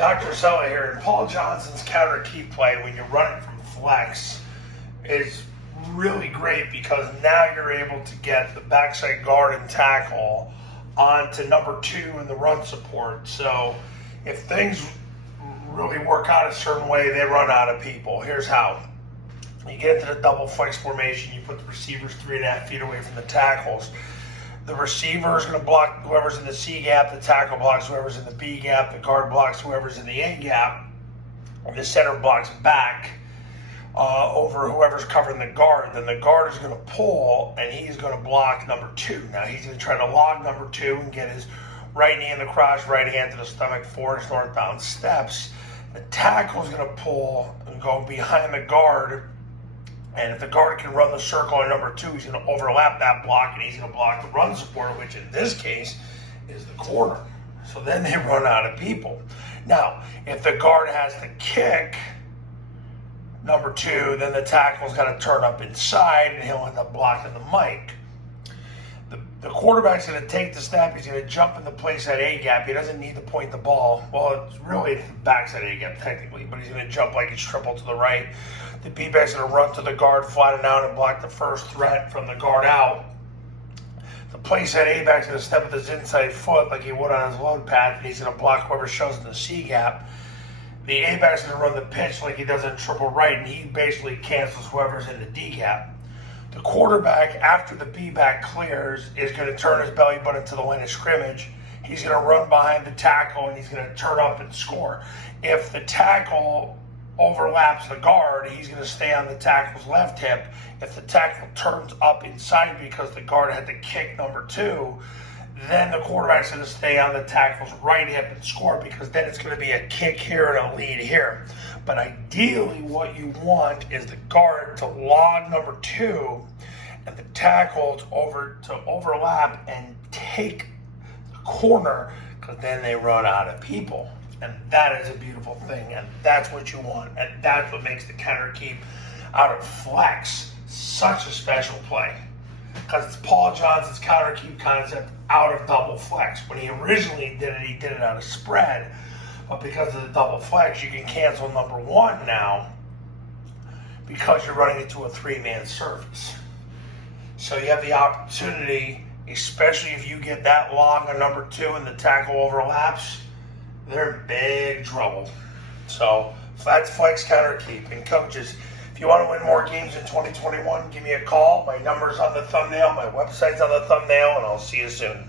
Dr. Sella here, and Paul Johnson's CounterKeep play when you run it from flex is really great because now you're able to get the backside guard and tackle onto number 2 in the run support. So if things really work out a certain way, they run out of people. Here's how. You get into the double flex formation, you put the receivers 3.5 feet away from the tackles. The receiver is going to block whoever's in the C gap, the tackle blocks whoever's in the B gap, the guard blocks whoever's in the A gap, and the center blocks back over whoever's covering the guard. Then the guard is going to pull, and he's going to block number 2. Now he's going to try to log number 2 and get his right knee in the crotch, right hand to the stomach, forward northbound steps. The tackle is going to pull and go behind the guard. And if the guard can run the circle on number 2, he's going to overlap that block, and he's going to block the run support, which in this case is the corner. So then they run out of people. Now, if the guard has to kick number 2, then the tackle's got to turn up inside, and he'll end up blocking the mic. The quarterback's going to take the snap. He's going to jump in the place at A gap. He doesn't need to point the ball. Well, it's really the backside A gap technically, but he's going to jump like he's triple to the right. The B-back's going to run to the guard, flatten out, and block the first threat from the guard out. The place at A-back's going to step with his inside foot like he would on his load path, and he's going to block whoever shows in the C gap. The A-back's going to run the pitch like he does in triple right, and he basically cancels whoever's in the D gap. The quarterback, after the B-back clears, is going to turn his belly button to the line of scrimmage. He's going to run behind the tackle, and he's going to turn up and score. If the tackle overlaps the guard, he's going to stay on the tackle's left hip. If the tackle turns up inside because the guard had to kick number 2, then the quarterback's going to stay on the tackle's right hip and score, because then it's going to be a kick here and a lead here. But ideally what you want is the guard to log number 2 and the tackle to overlap and take the corner, because then they run out of people. And that is a beautiful thing, and that's what you want, and that's what makes the CounterKeep out of flex such a special play. Because it's Paul Johnson's CounterKeep concept out of double flex. When he originally did it, he did it out of spread, but because of the double flex, you can cancel number 1 now because you're running it to a 3-man surface. So you have the opportunity, especially if you get that long on number 2 and the tackle overlaps, they're in big trouble. So that's flex CounterKeep. And coaches, if you want to win more games in 2021, give me a call. My number's on the thumbnail, my website's on the thumbnail, and I'll see you soon.